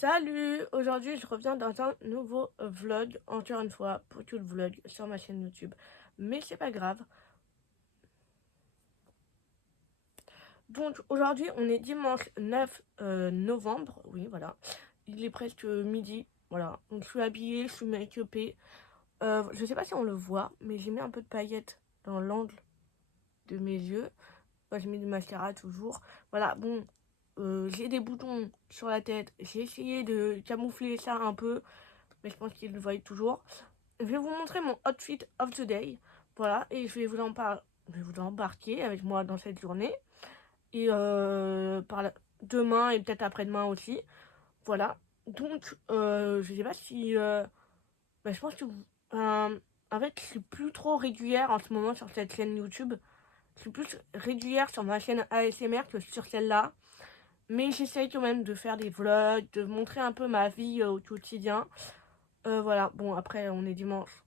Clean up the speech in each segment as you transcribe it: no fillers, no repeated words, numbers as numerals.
Salut! Aujourd'hui, je reviens dans un nouveau vlog, encore une fois, pour tout le vlog sur ma chaîne YouTube. Mais c'est pas grave. Donc aujourd'hui, on est dimanche 9 novembre. Oui, voilà. Il est presque midi. Voilà. Donc je suis habillée, je suis make-upée. Je sais pas si on le voit, mais j'ai mis un peu de paillettes dans l'angle de mes yeux. J'ai mis du mascara toujours. Voilà, bon. J'ai des boutons sur la tête. J'ai essayé de camoufler ça un peu, mais je pense qu'ils le voient toujours. Je vais vous montrer mon outfit of the day. Voilà, et je vais vous embarquer avec moi dans cette journée. Et demain et peut-être après-demain aussi. Voilà. Donc, je sais pas si... je pense que... en fait, je suis plus trop régulière en ce moment sur cette chaîne YouTube. Je suis plus régulière sur ma chaîne ASMR que sur celle-là. Mais j'essaye quand même de faire des vlogs, de montrer un peu ma vie au quotidien. Voilà, bon, après, on est dimanche.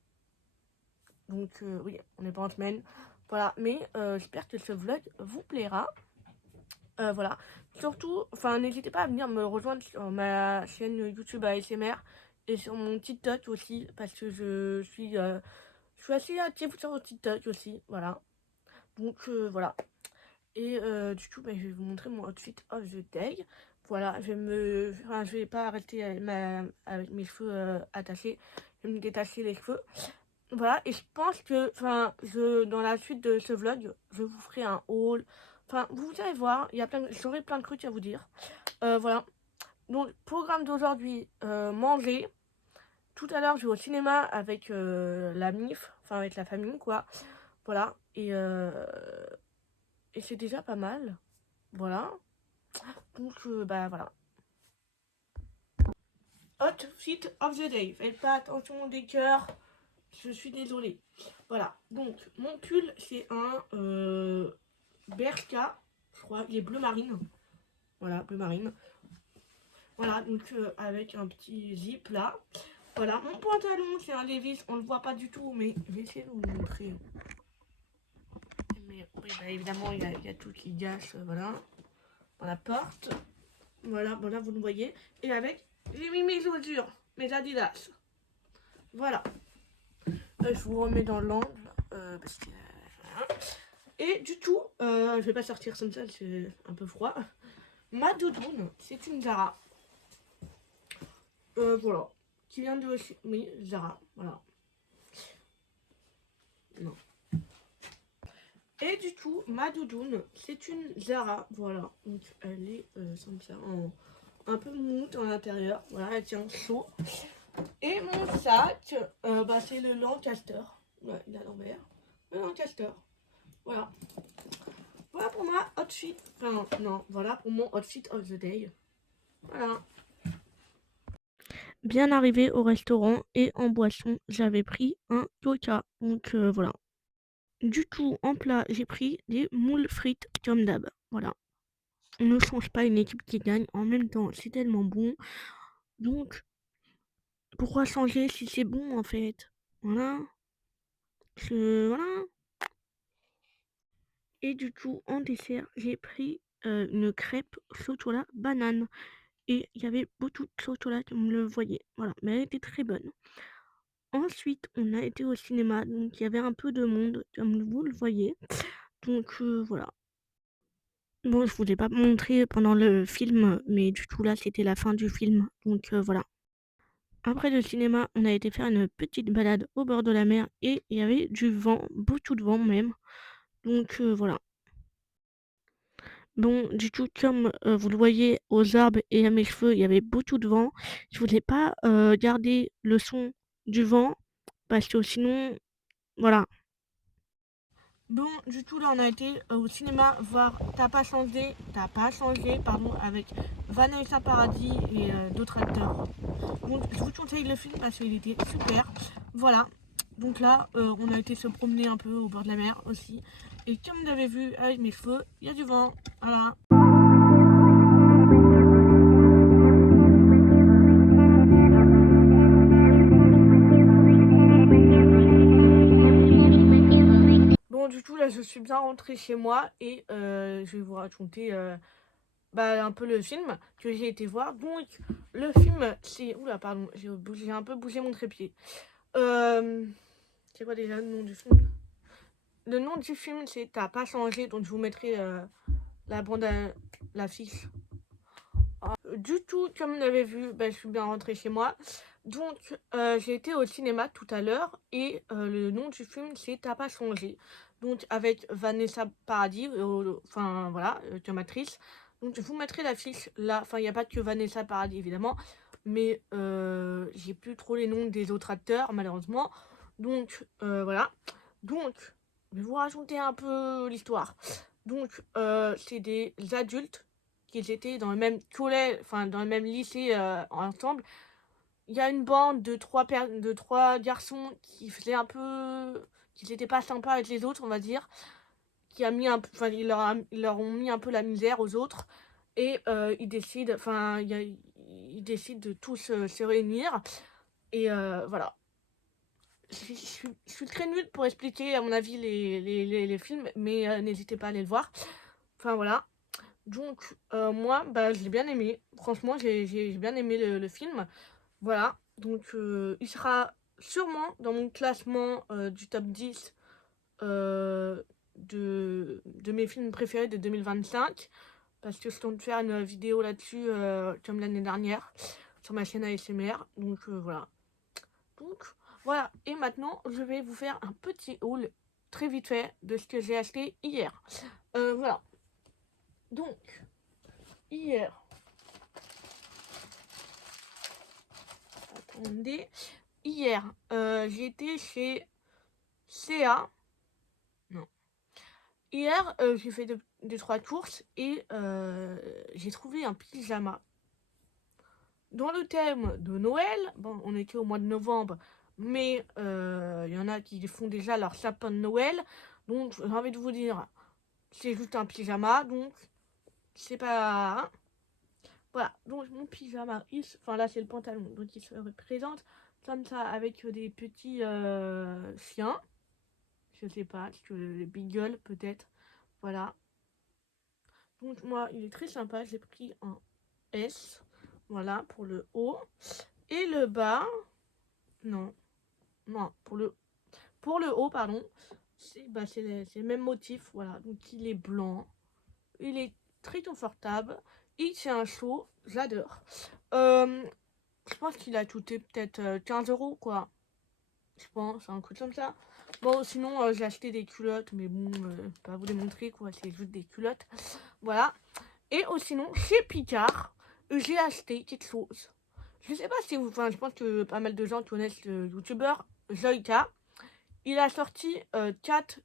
Donc, oui, on n'est pas en semaine. Voilà, mais j'espère que ce vlog vous plaira. Voilà. Surtout, enfin, n'hésitez pas à venir me rejoindre sur ma chaîne YouTube ASMR et sur mon TikTok aussi, parce que je suis assez active sur TikTok aussi. Voilà. Donc, voilà. Et du coup, je vais vous montrer mon outfit of the day. Voilà, je vais pas rester avec mes cheveux attachés. Je vais me détacher les cheveux. Voilà, et je pense que, dans la suite de ce vlog, je vous ferai un haul. Enfin, vous allez voir, j'aurai plein de trucs à vous dire. Voilà. Donc, programme d'aujourd'hui, manger. Tout à l'heure, je vais au cinéma avec la MIF, enfin avec la famille, quoi. Voilà, et c'est déjà pas mal. Voilà. Donc, voilà. Outfit of the day. Faites pas attention des cœurs. Je suis désolée. Voilà. Donc, mon pull, c'est un Bershka. Je crois. Il est bleu marine. Voilà, bleu marine. Voilà, donc avec un petit zip là. Voilà, mon pantalon, c'est un Levi's. On le voit pas du tout, mais je vais essayer de vous le montrer. Mais oui, évidemment, il y a tout qui gâche. Voilà. Dans la porte. Voilà, bon là, vous le voyez. Et avec, j'ai mis mes chaussures. Mes Adidas. Voilà. Je vous remets dans l'angle. Parce que, et du tout, je vais pas sortir comme ça, c'est un peu froid. Ma doudoune, c'est une Zara. Voilà. Qui vient de... Oui, Zara, voilà. Non. Et du coup, ma doudoune, c'est une Zara, voilà. Donc, elle est comme ça, un peu mousse à l'intérieur. Voilà, elle tient chaud. Et mon sac, c'est le Lancaster. Ouais, il a l'envers. Le Lancaster. Voilà. Voilà pour ma outfit. Enfin, non, voilà pour mon outfit of the day. Voilà. Bien arrivé au restaurant et en boisson, j'avais pris un coca. Donc voilà. Du tout, en plat, j'ai pris des moules frites comme d'hab. Voilà. On ne change pas une équipe qui gagne. En même temps, c'est tellement bon. Donc, pourquoi changer si c'est bon en fait? Voilà. Voilà. Et du coup, en dessert, j'ai pris une crêpe chocolat banane. Et il y avait beaucoup de chocolat, comme vous le voyez. Voilà, mais elle était très bonne. Ensuite, on a été au cinéma, donc il y avait un peu de monde, comme vous le voyez. Donc voilà. Bon, je vous ai pas montré pendant le film, mais du coup là, c'était la fin du film. Donc voilà. Après le cinéma, on a été faire une petite balade au bord de la mer et il y avait du vent, beaucoup de vent même. Donc voilà. Bon, du coup, comme vous le voyez aux arbres et à mes cheveux, il y avait beaucoup de vent. Je voulais pas garder le son du vent parce que sinon, voilà. Bon, du coup, là, on a été au cinéma voir T'as pas changé, pardon, avec Vanessa Paradis et d'autres acteurs. Donc, je vous conseille le film parce qu'il était super. Voilà. Donc là, on a été se promener un peu au bord de la mer aussi. Et comme vous l'avez vu avec mes cheveux, il y a du vent. Voilà. Bon, du coup, là, je suis bien rentrée chez moi et je vais vous raconter un peu le film que j'ai été voir. Donc, le film, c'est... Oula, pardon, j'ai un peu bougé mon trépied. C'est quoi déjà le nom du film? Le nom du film, c'est T'as pas changé, donc je vous mettrai la bande, l'affiche. Du tout, comme vous l'avez vu, je suis bien rentrée chez moi. Donc, j'ai été au cinéma tout à l'heure et le nom du film, c'est T'as pas changé. Donc, avec Vanessa Paradis, enfin voilà, comme actrice. Donc, je vous mettrai l'affiche là. Enfin, il n'y a pas que Vanessa Paradis, évidemment. Mais j'ai plus trop les noms des autres acteurs, malheureusement. Donc, voilà. Donc, je vais vous raconter un peu l'histoire. Donc, c'est des adultes qui étaient dans le même collège, enfin dans le même lycée ensemble. Il y a une bande de trois garçons qui faisaient un peu, qui n'étaient pas sympas avec les autres, on va dire, qui a mis un, enfin ils leur ont mis un peu la misère aux autres et ils décident, ils décident de tous se réunir et voilà. Je suis très nulle pour expliquer à mon avis les films, mais n'hésitez pas à aller le voir. Enfin voilà. Donc, moi, j'ai bien aimé. Franchement, j'ai bien aimé le film. Voilà. Donc, il sera sûrement dans mon classement du top 10 de mes films préférés de 2025. Parce que je compte faire une vidéo là-dessus, comme l'année dernière, sur ma chaîne ASMR. Donc, voilà. Donc, voilà. Et maintenant, je vais vous faire un petit haul très vite fait de ce que j'ai acheté hier. Voilà. Donc, hier, attendez. Hier, j'ai été chez CA. Non. Hier, j'ai fait deux, trois courses et j'ai trouvé un pyjama. Dans le thème de Noël, bon, on était au mois de novembre, mais il y en a qui font déjà leur sapin de Noël. Donc, j'ai envie de vous dire, c'est juste un pyjama, donc c'est pas... hein. Voilà, donc mon pyjama, enfin là c'est le pantalon, donc il se représente comme ça avec des petits chiens. Je sais pas, les Beagle peut-être. Voilà. Donc moi, il est très sympa. J'ai pris un S. Voilà, pour le haut. Et le bas, non. Non, pour le haut, pardon. C'est le même motif. Voilà, donc il est blanc. Il est très confortable. Il tient un chaud. J'adore. Je pense qu'il a coûté peut-être 15 euros, quoi. Je pense, un coup comme ça. Bon, sinon, j'ai acheté des culottes, mais bon, pas vous les montrer, quoi. C'est juste des culottes. Voilà. Et sinon, chez Picard, j'ai acheté quelque chose. Je sais pas si vous... Enfin, je pense que pas mal de gens connaissent le youtubeur Zoïka. Il a sorti 4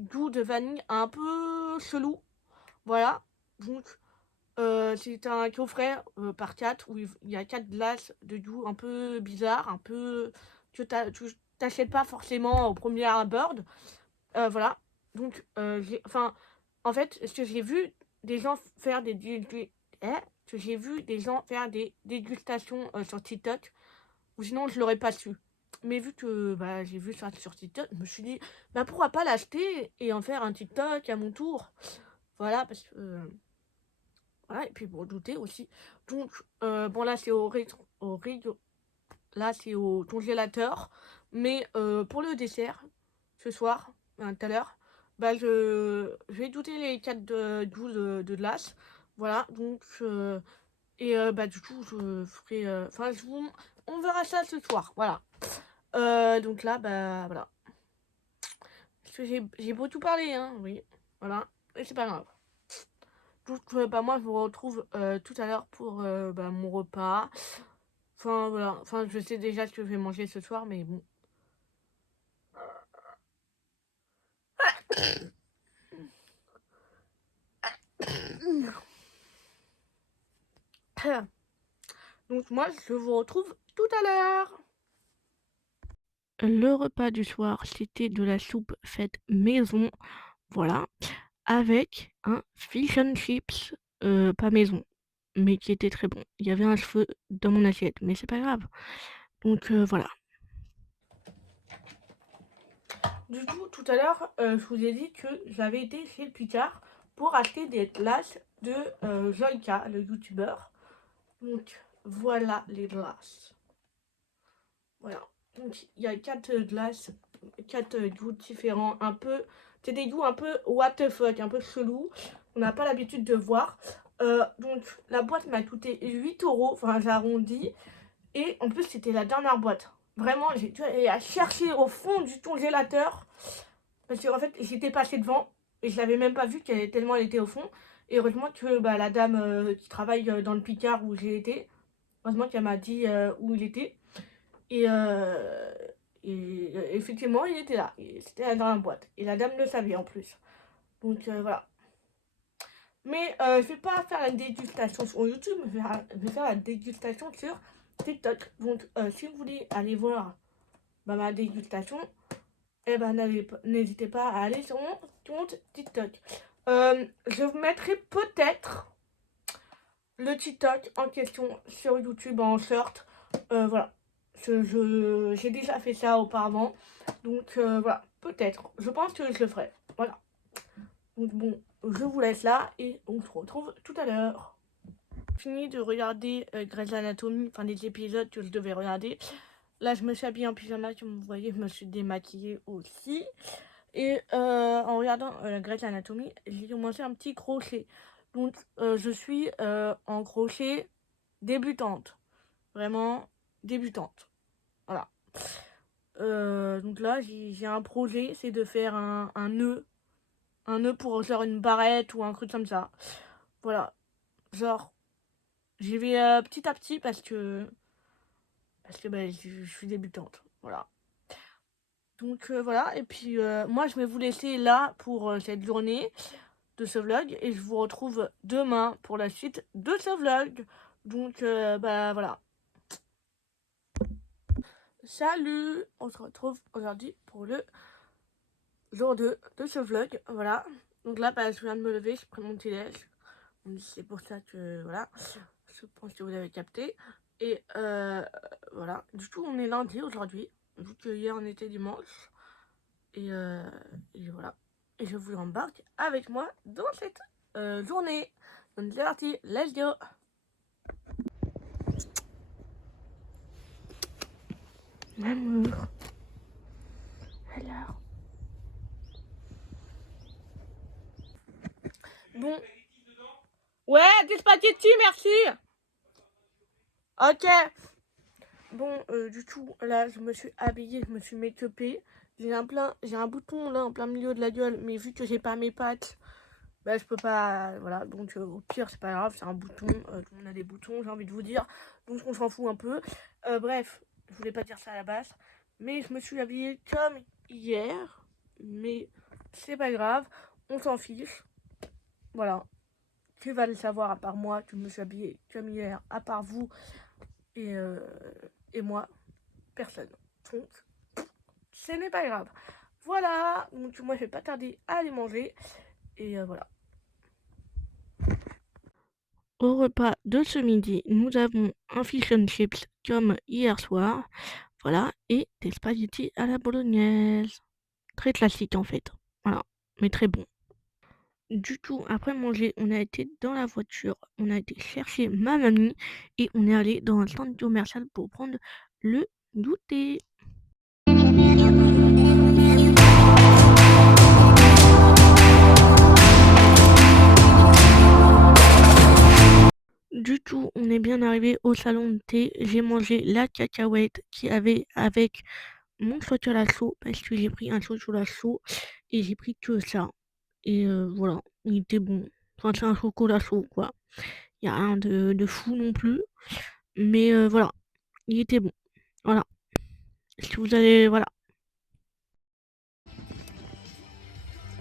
goûts de vanille un peu chelou. Voilà. Donc, c'est un coffret par 4 où il y a 4 glaces de goût un peu bizarres, un peu... que tu t'achètes pas forcément au premier abord. Voilà. Donc, en fait, ce que j'ai vu des gens faire des dégustations sur TikTok, ou sinon je l'aurais pas su. Mais vu que j'ai vu ça sur TikTok, je me suis dit, pourquoi pas l'acheter et en faire un TikTok à mon tour. Voilà, parce que... voilà, et puis pour douter aussi. Donc, bon là c'est là c'est au congélateur. Mais pour le dessert, ce soir, tout à l'heure, je vais douter les 4 goûts de glace. Voilà, donc, du coup, je ferai. Enfin, on verra ça ce soir. Voilà. Donc là, voilà. Parce que j'ai beau tout parler, hein, oui. Voilà. Et c'est pas grave. Donc, moi, je vous retrouve tout à l'heure pour mon repas. Enfin, voilà. Enfin, je sais déjà ce que je vais manger ce soir, mais bon. Donc moi, je vous retrouve tout à l'heure. Le repas du soir, c'était de la soupe faite maison, voilà, avec un fish and chips, pas maison, mais qui était très bon. Il y avait un cheveu dans mon assiette, mais c'est pas grave. Donc voilà. Du coup, tout à l'heure, je vous ai dit que j'avais été chez le Picard pour acheter des glaces de Joyka, le youtubeur. Donc voilà les glaces. Voilà. Donc il y a 4 glaces, 4 goûts différents, un peu. C'est des goûts un peu what the fuck, un peu chelou. On n'a pas l'habitude de voir. Donc la boîte m'a coûté 8 euros, enfin j'arrondis. Et en plus c'était la dernière boîte. Vraiment, j'ai dû aller la chercher au fond du congélateur. Parce qu'en fait j'étais passée devant et je l'avais même pas vue tellement elle était au fond. Et heureusement que bah, la dame qui travaille dans le Picard où j'ai été, heureusement qu'elle m'a dit où il était. Et, effectivement, il était là. C'était dans la boîte. Et la dame le savait en plus. Donc voilà. Mais je vais pas faire la dégustation sur YouTube, je vais faire la dégustation sur TikTok. Donc si vous voulez aller voir bah, ma dégustation, eh ben, n'hésitez pas à aller sur mon compte TikTok. Je vous mettrai peut-être le TikTok en question sur YouTube en short. Voilà. J'ai déjà fait ça auparavant. Donc voilà, peut-être. Je pense que je le ferai. Voilà. Donc bon, je vous laisse là et on se retrouve tout à l'heure. Fini de regarder Grey's Anatomy, enfin les épisodes que je devais regarder. Là, je me suis habillée en pyjama, comme vous voyez, je me suis démaquillée aussi. Et en regardant Grey's Anatomy, j'ai commencé un petit crochet. Donc je suis en crochet débutante. Vraiment débutante. Voilà. Donc là, j'ai un projet, c'est de faire un nœud. Un nœud pour faire une barrette ou un truc comme ça. Voilà. Genre, j'y vais petit à petit parce que bah, je suis débutante. Voilà. Donc voilà. Et puis moi, je vais vous laisser là pour cette journée de ce vlog. Et je vous retrouve demain pour la suite de ce vlog. Donc bah voilà. Salut! On se retrouve aujourd'hui pour le jour 2 de ce vlog. Voilà. Donc là, bah, je viens de me lever, j'ai pris mon petit déj. C'est pour ça que voilà. Je pense que vous avez capté. Et voilà. Du coup, on est lundi aujourd'hui. Vu que hier on était dimanche. Et, et voilà. Et je vous embarque avec moi dans cette journée. Donc c'est parti, let's go! L'amour. Alors. Bon. Ouais, des spaghettis, merci! Ok. Bon, du coup, là, je me suis habillée, je me suis make-upée. J'ai un bouton là en plein milieu de la gueule, mais vu que j'ai pas mes pattes, bah je peux pas, voilà. Donc au pire, c'est pas grave, c'est un bouton. Tout le monde a des boutons, j'ai envie de vous dire. Donc on s'en fout un peu. Bref, je voulais pas dire ça à la base, mais je me suis habillée comme hier, mais c'est pas grave, on s'en fiche. Voilà. Qui va le savoir à part moi que je me suis habillée comme hier, à part vous et moi? Personne. Donc, ce n'est pas grave. Voilà, donc moi je vais pas tarder à aller manger. Et voilà. Au repas de ce midi, nous avons un fish and chips comme hier soir. Voilà, et des spaghettis à la bolognaise. Très classique en fait. Voilà, mais très bon. Du coup, après manger, on a été dans la voiture, on a été chercher ma mamie et on est allé dans un centre commercial pour prendre le goûter. Du tout, on est bien arrivé au salon de thé. J'ai mangé la cacahuète qu'il y avait avec mon chocolat chaud parce que j'ai pris un chocolat chaud et j'ai pris que ça. Et voilà, il était bon. Enfin, c'est un chocolat chaud, quoi. Il n'y a rien de fou non plus. Mais voilà, il était bon. Voilà. Si vous allez, voilà.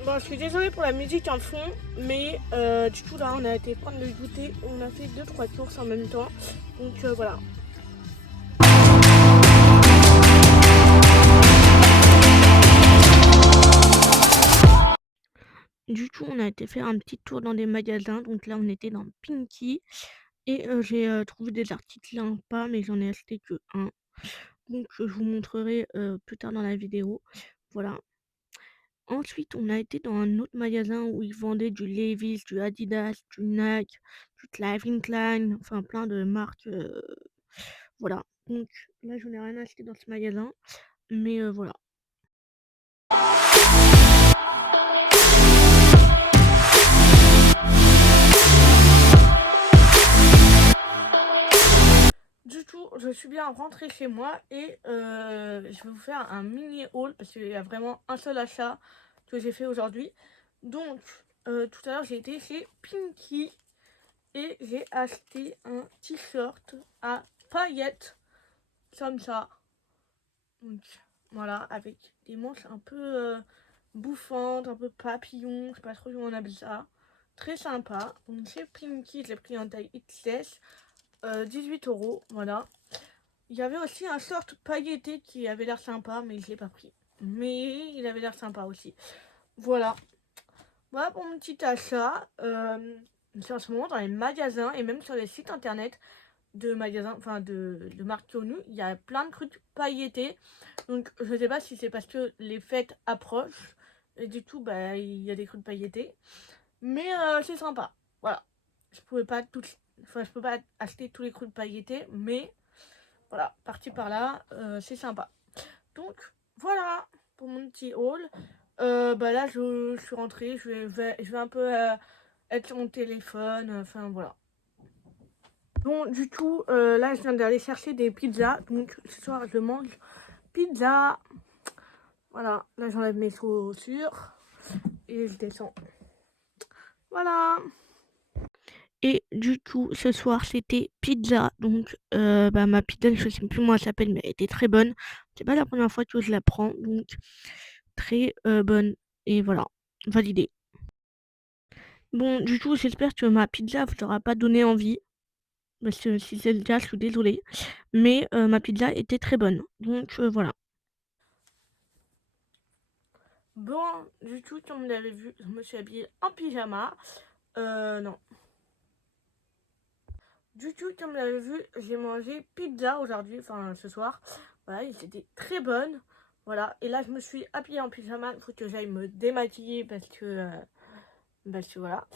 Bon, je suis désolée pour la musique en fond, mais du coup là on a été prendre le goûter, on a fait 2-3 courses en même temps, donc voilà. Du coup on a été faire un petit tour dans des magasins, donc là on était dans Pinky, et j'ai trouvé des articles sympas, mais j'en ai acheté que un. Donc je vous montrerai plus tard dans la vidéo, voilà. Ensuite, on a été dans un autre magasin où ils vendaient du Levi's, du Adidas, du Nike, du Calvin Klein, enfin plein de marques. Voilà. Donc là, je n'ai rien acheté dans ce magasin, mais voilà. Du coup, je suis bien rentrée chez moi et je vais vous faire un mini haul parce qu'il y a vraiment un seul achat que j'ai fait aujourd'hui. Donc, tout à l'heure, j'ai été chez Pinky et j'ai acheté un t-shirt à paillettes comme ça. Donc, voilà, avec des manches un peu bouffantes, un peu papillons, je sais pas trop comment on appelle ça. Très sympa. Donc, chez Pinky, je l'ai pris en taille XS, 18 €, voilà. Il y avait aussi un short pailleté qui avait l'air sympa, mais je l'ai pas pris. Mais il avait l'air sympa aussi. Voilà. Voilà pour mon petit achat. C'est en ce moment dans les magasins et même sur les sites internet de magasins, enfin de marques connues, il y a plein de trucs pailletés. Donc je sais pas si c'est parce que les fêtes approchent et du tout bah il y a des trucs pailletés. Mais c'est sympa. Voilà. Je pouvais pas tout, enfin je peux pas acheter tous les trucs pailletés, mais voilà, parti par là, c'est sympa. Donc voilà pour mon petit haul. Bah là je suis rentrée, je vais un peu être sur mon téléphone, enfin voilà. Bon du coup là je viens d'aller chercher des pizzas, donc ce soir je mange pizza. Voilà, là j'enlève mes chaussures et je descends. Voilà. Et du coup, ce soir, c'était pizza. Donc, bah, ma pizza, je sais plus comment elle s'appelle, mais elle était très bonne. C'est pas la première fois que je la prends, donc très bonne. Et voilà, validé. Bon, du coup, j'espère que ma pizza vous aura pas donné envie. Parce que si c'est le cas, je suis désolée. Mais ma pizza était très bonne. Donc, voilà. Bon, du coup, comme vous l'avez vu, je me suis habillée en pyjama. Non. Du coup, comme vous l'avez vu, j'ai mangé pizza aujourd'hui, enfin ce soir. Voilà, ils étaient très bonnes. Voilà, et là je me suis habillée en pyjama. Il faut que j'aille me démaquiller parce que voilà.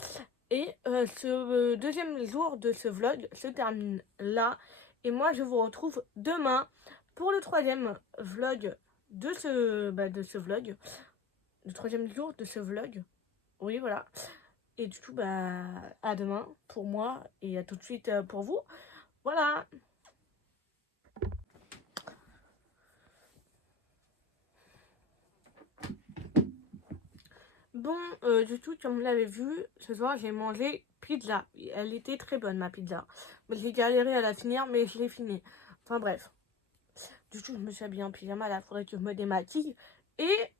Et ce deuxième jour de ce vlog se termine là. Et moi je vous retrouve demain pour le troisième vlog de ce vlog. Le troisième jour de ce vlog. Oui, voilà. Et du coup, bah, à demain pour moi et à tout de suite pour vous. Voilà. Bon, du coup, comme vous l'avez vu, ce soir, j'ai mangé pizza. Elle était très bonne, ma pizza. Mais j'ai galéré à la finir, mais je l'ai finie. Enfin, bref. Du coup, je me suis habillée en pyjama. Là, il faudrait que je me démaquille. Et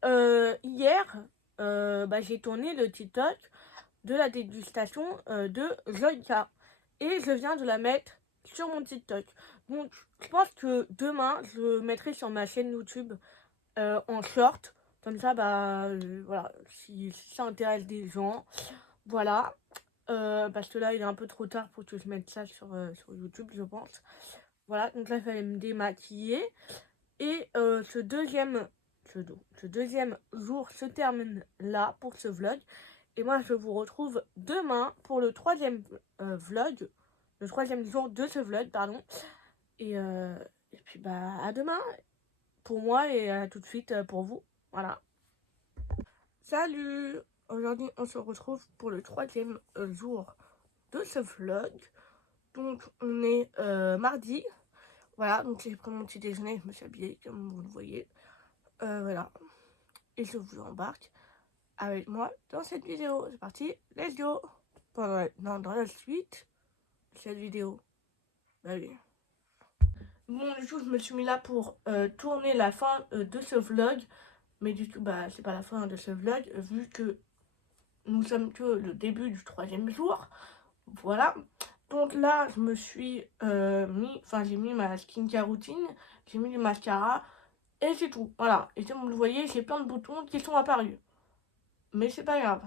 hier, bah, j'ai tourné le TikTok de la dégustation de Zoïka. Et je viens de la mettre sur mon TikTok. Donc, je pense que demain, je mettrai sur ma chaîne YouTube en short. Comme ça, bah voilà, si ça intéresse des gens, voilà. Parce que là, il est un peu trop tard pour que je mette ça sur YouTube, je pense. Voilà, donc là, il fallait me démaquiller. Et ce deuxième jour se termine là pour ce vlog. Et moi, je vous retrouve demain pour le troisième vlog, le troisième jour de ce vlog, pardon. Et puis, bah, à demain pour moi et à tout de suite pour vous. Voilà. Salut! Aujourd'hui, on se retrouve pour le troisième jour de ce vlog. Donc, on est mardi. Voilà, donc j'ai pris mon petit déjeuner, je me suis habillée comme vous le voyez. Voilà. Et je vous embarque avec moi dans cette vidéo. C'est parti, let's go! Dans la suite de cette vidéo. Bah oui. Bon, du coup, je me suis mis là pour tourner la fin de ce vlog. Mais du coup, bah, c'est pas la fin de ce vlog, vu que nous sommes que le début du troisième jour. Voilà. Donc là, je me suis j'ai mis ma skincare routine, j'ai mis du mascara et c'est tout. Voilà. Et comme vous le voyez, j'ai plein de boutons qui sont apparus. Mais c'est pas grave.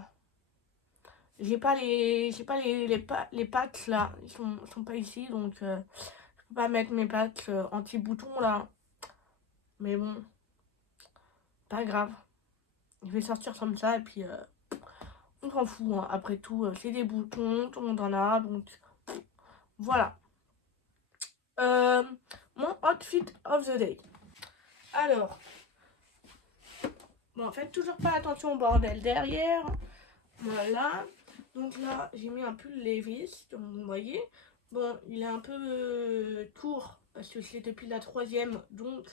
J'ai pas les patchs là, ils sont pas ici, donc je peux pas mettre mes patchs anti-boutons là. Mais bon, pas grave. je vais sortir comme ça et puis on s'en fout, hein. Après tout, c'est des boutons, tout le monde en a, donc voilà. Mon outfit of the day. Alors, bon, faites toujours pas attention au bordel derrière. Voilà. Donc là, j'ai mis un pull Levi's, donc vous voyez. Bon, il est un peu court parce que c'est depuis la 3e, donc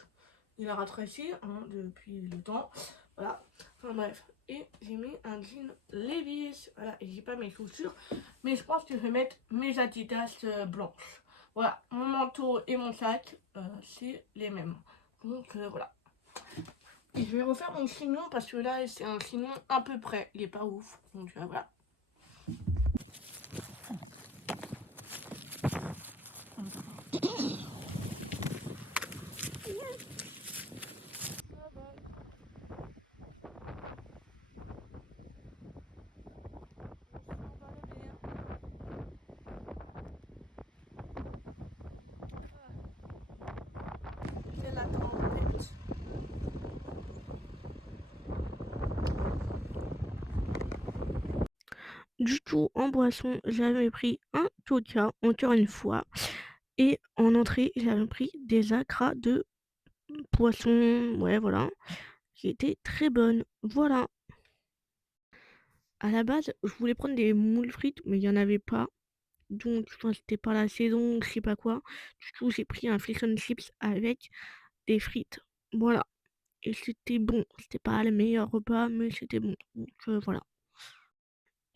il a rétréci hein, depuis le temps. Voilà. Enfin bref. Et j'ai mis un jean Levi's. Voilà. Et j'ai pas mes chaussures. Mais je pense que je vais mettre mes Adidas blanches. Voilà. Mon manteau et mon sac, c'est les mêmes. Donc voilà. Et je vais refaire mon chignon parce que là, c'est un chignon à peu près. Il est pas ouf. Donc voilà. C'est la tempête. Du coup, en boisson, j'avais pris un coca, encore une fois. Et en entrée, j'avais pris des acras de poisson. Ouais, voilà. Qui étaient très bonnes. Voilà. À la base, je voulais prendre des moules frites, mais il n'y en avait pas. Donc, enfin, c'était pas la saison, je sais pas quoi. Du coup, j'ai pris un fish and chips avec des frites. Voilà. Et c'était bon. C'était pas le meilleur repas, mais c'était bon. Donc, voilà.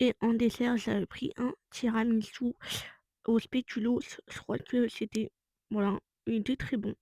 Et en dessert, j'avais pris un tiramisu au spéculoos. Je crois que c'était... Voilà. Il était très bon.